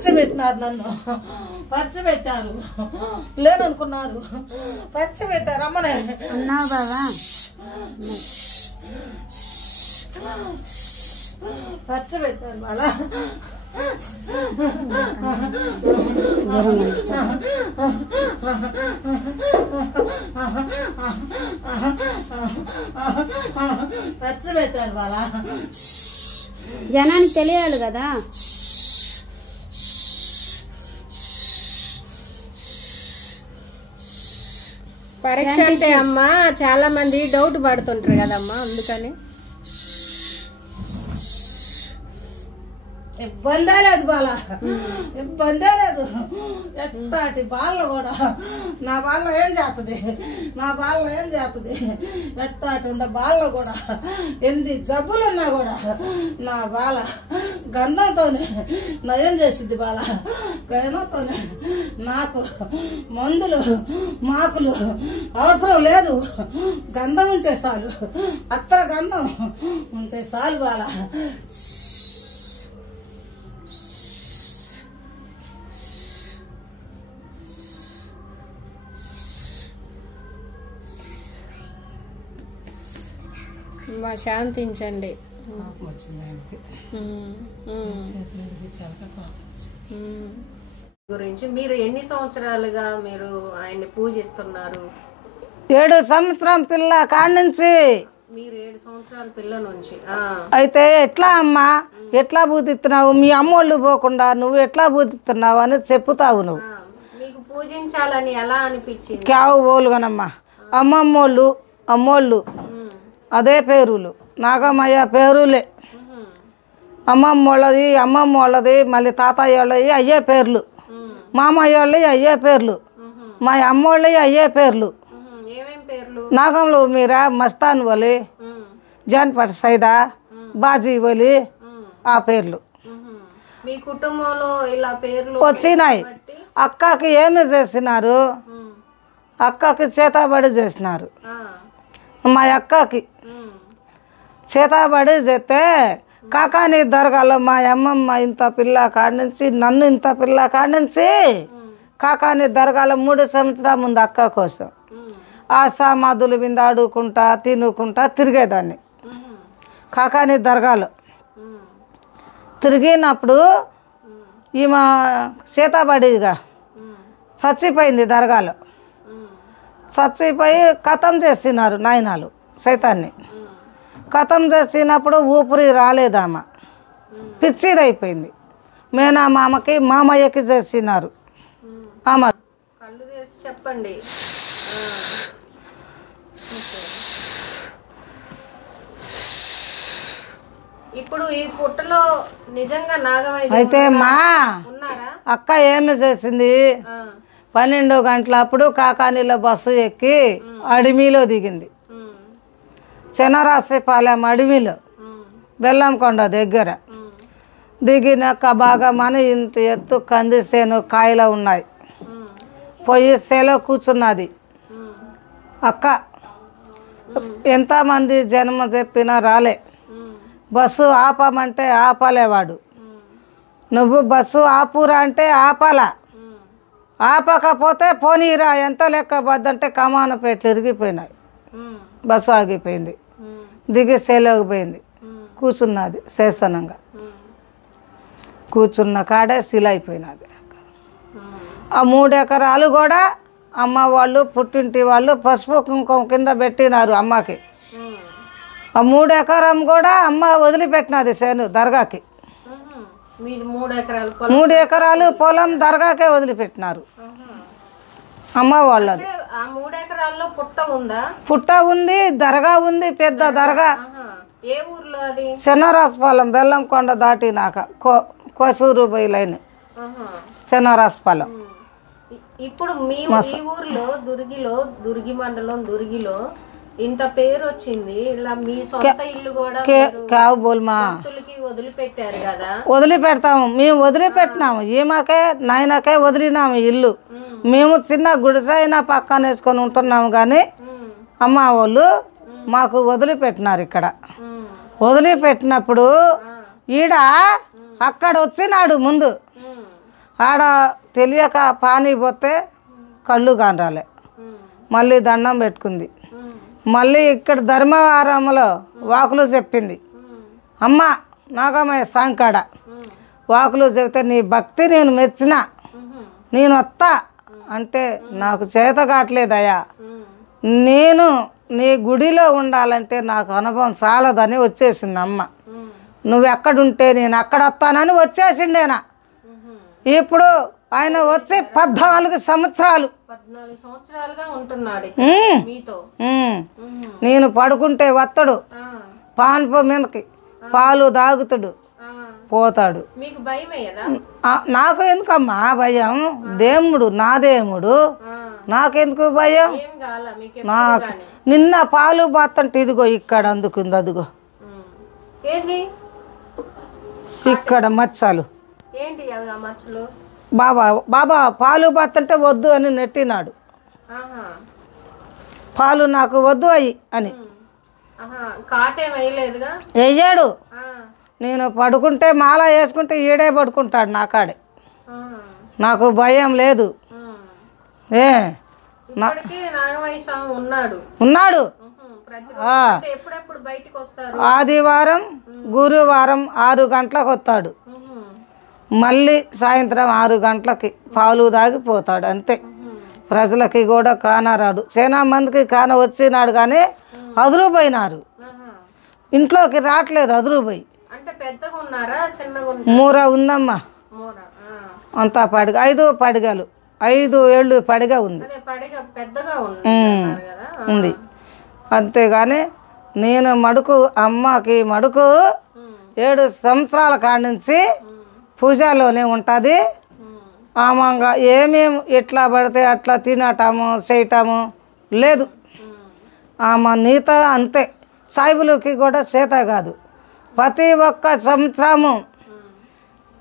పచ్చబెట్టినారు, నన్ను పచ్చబెట్టారు, లేదనుకున్నారు, పచ్చబెట్టారు అమ్మనే ఉన్నావు బాబా. పచ్చబెట్టారు వాళ్ళ. పచ్చబెట్టారు వాళ్ళ. జనానికి తెలియాలి కదా. పరీక్ష అంటే అమ్మా చాలా మంది డౌట్ పడుతుంటారు కదమ్మా, అందుకని ఇబ్బందే లేదు బాల, ఇబ్బందే లేదు. ఎట్టాటి బాల్లో కూడా నా బాల్లో ఏం చేస్తుంది, నా బాల్లో ఏం చేస్తుంది, ఎట్టాటి ఉండే బాల్లో కూడా ఎన్ని జబ్బులున్నా కూడా నా బాల గంధంతోనే నయం చేసిద్ది బాల. గంధంతోనే నాకు మందులు మాకులు అవసరం లేదు. గంధం ఉంటే చాలు, అత్తర గంధం ఉంటే చాలు బాల. శాంతించండి. గురించి మీరు ఎన్ని సంవత్సరాలుగా మీరు ఆయన్ని పూజిస్తున్నారు? 7 సంవత్సరం పిల్ల కాడి నుంచి. మీరు 7 సంవత్సరాల పిల్ల నుంచి. అయితే ఎట్లా అమ్మా, ఎట్లా బూతిస్తున్నావు, మీ అమ్మోళ్ళు పోకుండా నువ్వు ఎట్లా బూతిస్తున్నావు అని చెప్పుతావు నువ్వు. మీకు పూజించాలని ఎలా అనిపించింది? క్యావు బోలుగానమ్మా, అమ్మమ్మోళ్ళు అమ్మోళ్ళు అదే పేరులు, నాగమయ్య పేరులే. అమ్మమ్మోళ్ళది అమ్మమ్మోళ్ళది మళ్ళీ తాతయ్య వాళ్ళవి అయ్యే పేర్లు, మామయ్య వాళ్ళవి అయ్యే పేర్లు, మా అమ్మోళ్ళవి అయ్యే పేర్లు. నాగంలో మీరా, మస్తాన్ వలి, జాన్పట్ సైదా, బాజీ వలి, ఆ పేర్లు మీ కుటుంబంలో ఇలా పేర్లు వచ్చినాయి. అక్కకి ఏమి చేసినారు, అక్కకి చేతబడి చేసినారు. మా అక్కకి చేతబడి చేస్తే కాకాని దర్గాలో మా అమ్మమ్మ ఇంత పిల్ల కాడి నుంచి, నన్ను ఇంత పిల్ల కాడి నుంచి కాకాని దర్గాలో 3 సంవత్సరాల ముందు అక్క కోసం ఆ సామాదుల మీద ఆడుకుంటా తినుకుంటా తిరిగేదాన్ని. కాకాని దర్గాలో తిరిగినప్పుడు ఈమె చేతబడిగా చచ్చిపోయింది. దర్గాలో చచ్చిపోయి కథం చేసినారు నాయనాలు సైతాన్ని. కథం చేసినప్పుడు ఊపిరి రాలేదామా, పిచ్చిదైపోయింది. మేనా మామకి మామయ్యకి చేసినారు. ఆమె కళ్ళు తెరిచి చెప్పండి. ఇప్పుడు ఈ పుట్టలో నిజంగా నాగవైద్యం అయితే మా ఉన్నారా? అక్క ఏమి చేసింది, 12 గంటలప్పుడు కాకానీలో బస్సు ఎక్కి అడిమిలో దిగింది. చెనరాశిపాలెం అడవిలో బెల్లంకొండ దగ్గర దిగినాక బాగా మన ఇంత ఎత్తు కంది సేను కాయలు ఉన్నాయి. పోయి సేలో కూర్చున్నది అక్క. ఎంతమంది జన్మ చెప్పినా రాలే. బస్సు ఆపమంటే ఆపలేవాడు. నువ్వు బస్సు ఆపురా అంటే ఆపాలా, ఆపకపోతే పోనీరా ఎంత లెక్క బద్దంటే కమాన పెట్లు ఇరిగిపోయినాయి. బస్సు ఆగిపోయింది. దిగి సేలోకి పోయింది. కూర్చున్నది శేషనంగా. కూర్చున్న కాడే శిలైపోయినది. ఆ 3 ఎకరాలు కూడా అమ్మ వాళ్ళు పుట్టింటి వాళ్ళు పసుపు కుంకుమ కింద పెట్టినారు అమ్మకి. ఆ 3 ఎకరం కూడా అమ్మ వదిలిపెట్టినది సేను దర్గాకి. 3 ఎకరాలు పొలం దర్గాకే వదిలిపెట్టినారు అమ్మ వాళ్ళది. 3 ఎకరాల్లో పుట్ట ఉందా? పుట్ట ఉంది, దర్గా ఉంది, పెద్ద దర్గా. ఏ ఊర్లో అది? చెన్నరాజపాలెం బెల్లంకొండ దాటినాక కోసూరు బై లైన్ చెన్నరాజపాలెం. ఇప్పుడు మీ ఊర్లో దుర్గి మండలం దుర్గిలో ఇంత పేరు వచ్చింది. ఇలా మీ సొంత ఇల్లు కూడా వదిలిపెట్టారు కదా? వదిలిపెడతాము మేము, వదిలిపెట్టినాము. ఈమెకే నాయనకే వదిలినాము ఇల్లు. మేము చిన్న గుడిసైనా పక్కన వేసుకొని ఉంటున్నాము కానీ అమ్మ వాళ్ళు మాకు వదిలిపెట్టినారు. ఇక్కడ వదిలిపెట్టినప్పుడు ఈడ అక్కడ వచ్చినాడు ముందు. ఆడ తెలియక పానీ పోతే కళ్ళు కానరాలే, మళ్ళీ దండం పెట్టుకుంది. మళ్ళీ ఇక్కడ ధర్మవరంలో వాకులు చెప్పింది. అమ్మ నాగమయ్య సాంకాడ వాకులు చెబితే నీ భక్తి నేను మెచ్చిన, నేను వస్తా అంటే నాకు చేత కావట్లేదయ్యా, నేను నీ గుడిలో ఉండాలంటే నాకు అనుభవం చాలదని వచ్చేసింది అమ్మ. నువ్వు ఎక్కడుంటే నేను అక్కడ వస్తానని వచ్చేసిండేనా. ఇప్పుడు ఆయన వచ్చి 14 సంవత్సరాలు నేను పడుకుంటే వత్తడు, పాన్పు మీదకి పాలు తాగుతాడు, పోతాడు. నాకు ఎందుకమ్మా భయం? దేవుడు నా దేవుడు, నాకెందుకు భయం? నాకు నిన్న పాలు బాతంటే ఇదిగో ఇక్కడ అందుకుంది, అదిగో ఇక్కడ మచ్చలు. బాబా బాబా పాలు బాతంటే వద్దు అని నెట్టినాడు, పాలు నాకు వద్దు అయ్యి అని వేయడు. నేను పడుకుంటే మాల వేసుకుంటే ఈడే పడుకుంటాడు నా కాడే, నాకు భయం లేదు. ఉన్నాడు. ఆదివారం గురువారం 6 గంటలకు వస్తాడు, మళ్ళీ సాయంత్రం 6 గంటలకి పాలు తాగిపోతాడు అంతే. ప్రజలకి కూడా కానరాడు. చాలా మందికి కాన వచ్చినాడు కానీ అదురుపోయినారు, ఇంట్లోకి రావట్లేదు అదురుపోయి. మూర ఉందమ్మా, అంతా పడిగ 5 పడిగలు 5 ఏళ్ళు పడిగ ఉంది ఉంది అంతేగాని నేను మడుకు అమ్మకి మడుకు 7 సంవత్సరాల కాడి నుంచి పూజలోనే ఉంటుంది. ఆమంగా ఏమేమి ఎట్లా పడితే అట్లా తినటము చేయటము లేదు. ఆమె నీత అంతే. సాయిబులకి కూడా చేత కాదు. ప్రతి ఒక్క సంవత్సరము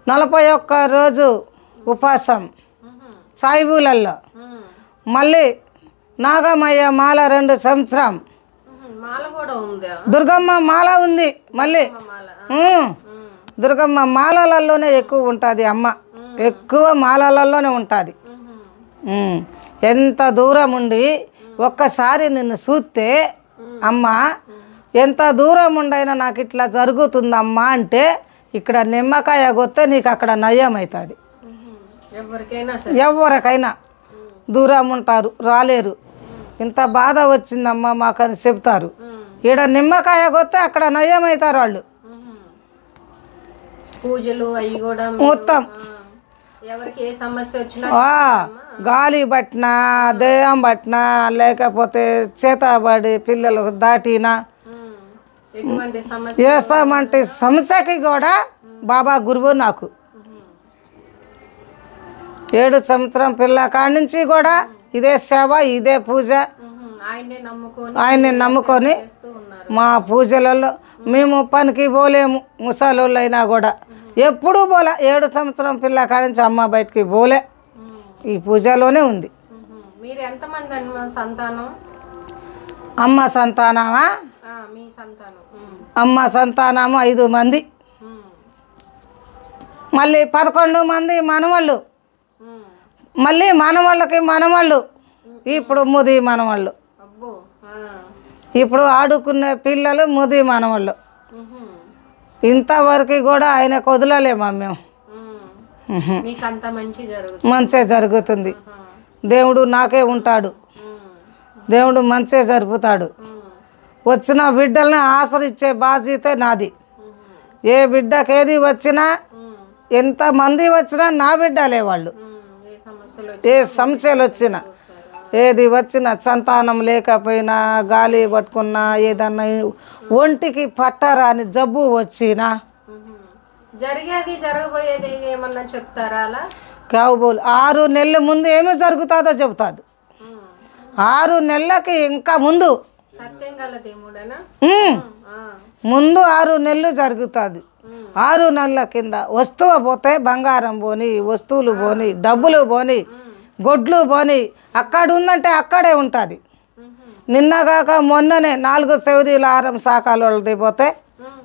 41 రోజు ఉపాసం సాయిబులల్లో. మళ్ళీ నాగమయ్య మాల 2 సంవత్సరం, దుర్గమ్మ మాల ఉంది. మళ్ళీ దుర్గమ్మ మాలలలోనే ఎక్కువ ఉంటుంది అమ్మ, ఎక్కువ మాలలలోనే ఉంటుంది. ఎంత దూరం ఉండి ఒక్కసారి నిన్ను చూస్తే అమ్మ ఎంత దూరం ఉండైనా నాకు ఇట్లా జరుగుతుందమ్మా అంటే ఇక్కడ నిమ్మకాయ కొత్తే నీకు అక్కడ నయం అవుతుంది. ఎవరికైనా దూరం ఉంటారు, రాలేరు. ఇంత బాధ వచ్చిందమ్మా మాకని చెప్తారు. ఈడ నిమ్మకాయ కొత్తే అక్కడ నయం అవుతారు వాళ్ళు. పూజలు అవి కూడా మొత్తం ఎవరికి ఏ సమస్య వచ్చినా గాలి పట్టినా దయ్యం పట్టినా లేకపోతే చేతబడి పిల్లలు దాటినా చేస్తామంటే సమస్యకి కూడా బాబా గురువు నాకు. 7 సంవత్సరం పిల్ల కాడి నుంచి కూడా ఇదే సేవ, ఇదే పూజ. ఆయన్ని నమ్ముకొని మా పూజలలో మేము పనికి పోలేము. ముసలోళ్ళు అయినా కూడా ఎప్పుడూ పోలే. 7 సంవత్సరం పిల్ల కాడి నుంచి అమ్మ బయటికి పోలే, ఈ పూజలోనే ఉంది. అమ్మ సంతానమా? అమ్మ సంతానము 5 మంది, మళ్ళీ 11 మంది మనవాళ్ళు, మళ్ళీ మనవాళ్ళకి మనవాళ్ళు, ఇప్పుడు ముది మనవాళ్ళు, ఇప్పుడు ఆడుకునే పిల్లలు ముది మనవాళ్ళు. ఇంతవరకు కూడా ఆయన వదలలేమా మేము. మంచిగా జరుగుతుంది. దేవుడు నాకే ఉంటాడు, దేవుడు మంచిగా జరుపుతాడు. వచ్చిన బిడ్డల్ని ఆశ్రయించే బాధ్యత నాది. ఏ బిడ్డకి ఏది వచ్చినా, ఎంతమంది వచ్చినా నా బిడ్డలే వాళ్ళు. ఏ సమస్యలు వచ్చినా, ఏది వచ్చినా, సంతానం లేకపోయినా, గాలి పట్టుకున్నా, ఏదన్నా ఒంటికి పట్టరాని జబ్బు వచ్చినా, జరిగేది జరగబోయేది ఏమన్నా చెప్తారా? అలా కాబోలు 6 నెలల ముందు ఏమి జరుగుతుందో చెబుతుంది. 6 నెలలకి ఇంకా ముందు ముందు 6 నెలలు జరుగుతుంది. 6 నెలల కింద వస్తువు పోతే బంగారం పోని, వస్తువులు పోని, డబ్బులు పోని, గొడ్లు పోని, అక్కడ ఉందంటే అక్కడే ఉంటుంది. నిన్నగాక మొన్ననే 4 సెవరీల ఆరం శాఖల వాళ్ళది పోతే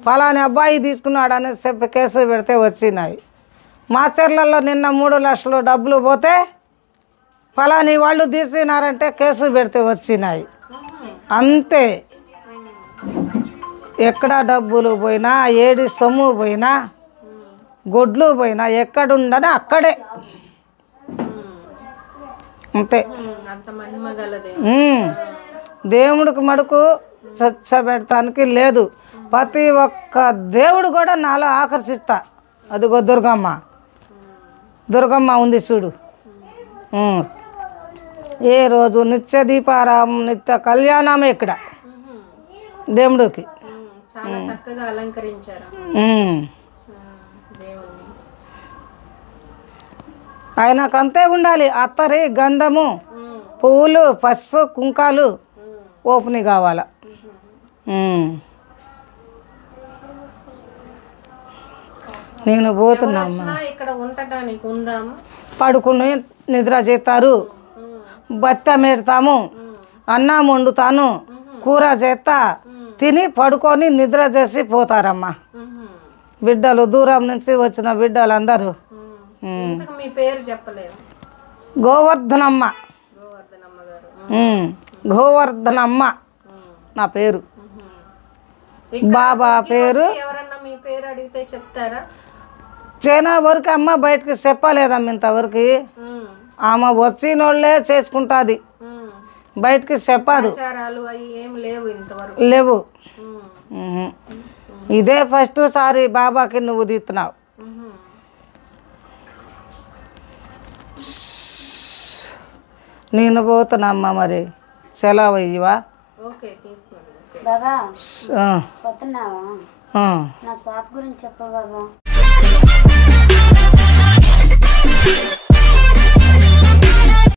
ఫలాని అబ్బాయి తీసుకున్నాడని చెప్పి కేసు పెడితే వచ్చినాయి. మాచర్లలో నిన్న 3 లక్షలు డబ్బులు పోతే ఫలాని వాళ్ళు తీసినారంటే కేసు పెడితే వచ్చినాయి. అంతే. ఎక్కడ డబ్బులు పోయినా, ఏడి సొమ్ము పోయినా, గొడ్లు పోయినా, ఎక్కడుండని అక్కడే. అంతే. దేవుడికి మడుకు చచ్చబెడటానికి లేదు. ప్రతి ఒక్క దేవుడు కూడా నాలో ఆకర్షిస్తా. అదిగో దుర్గమ్మ, దుర్గమ్మ ఉంది చూడు. ఏ రోజు నిత్య దీపారామం, నిత్య కళ్యాణమే ఇక్కడ దేవుడికి. చాలా చక్కగా అలంకరించారు. ఆయనకు అంతే ఉండాలి. అత్తరి, గంధము, పువ్వులు, పసుపు, కుంకాలు ఓపెని కావాల. నేను పోతున్నామ్మా. ఇక్కడ ఉండటానికి ఉందాము. పడుకుని నిద్ర చేస్తారు. బత్తం పెడతాము, అన్నం వండుతాను, కూర చేస్తా, తిని పడుకొని నిద్ర చేసి పోతారమ్మా. బిడ్డలు దూరం నుంచి వచ్చిన బిడ్డలందరూ. మీ పేరు చెప్పలేదు. గోవర్ధనమ్మ. గోవర్ధనమ్మ నా పేరు. బాబా పేరు. ఎవరన్నా మీ పేరు అడిగితే చెప్తారా? చైనా వరకు అమ్మ బయటకి చెప్పలేదమ్మ ఇంతవరకు. ఆమె వచ్చినోళ్ళే చేసుకుంటుంది, బయటకి చెప్పదు. లేవు. ఇదే ఫస్ట్ సారి బాబాకి నువ్వు తీస్తున్నావు. నేను పోతున్నామ్మా, మరి సెలవు ఇవ్వా? బాబా పోతున్నావా? నా షాప్ గురించి చెప్పు బాబా.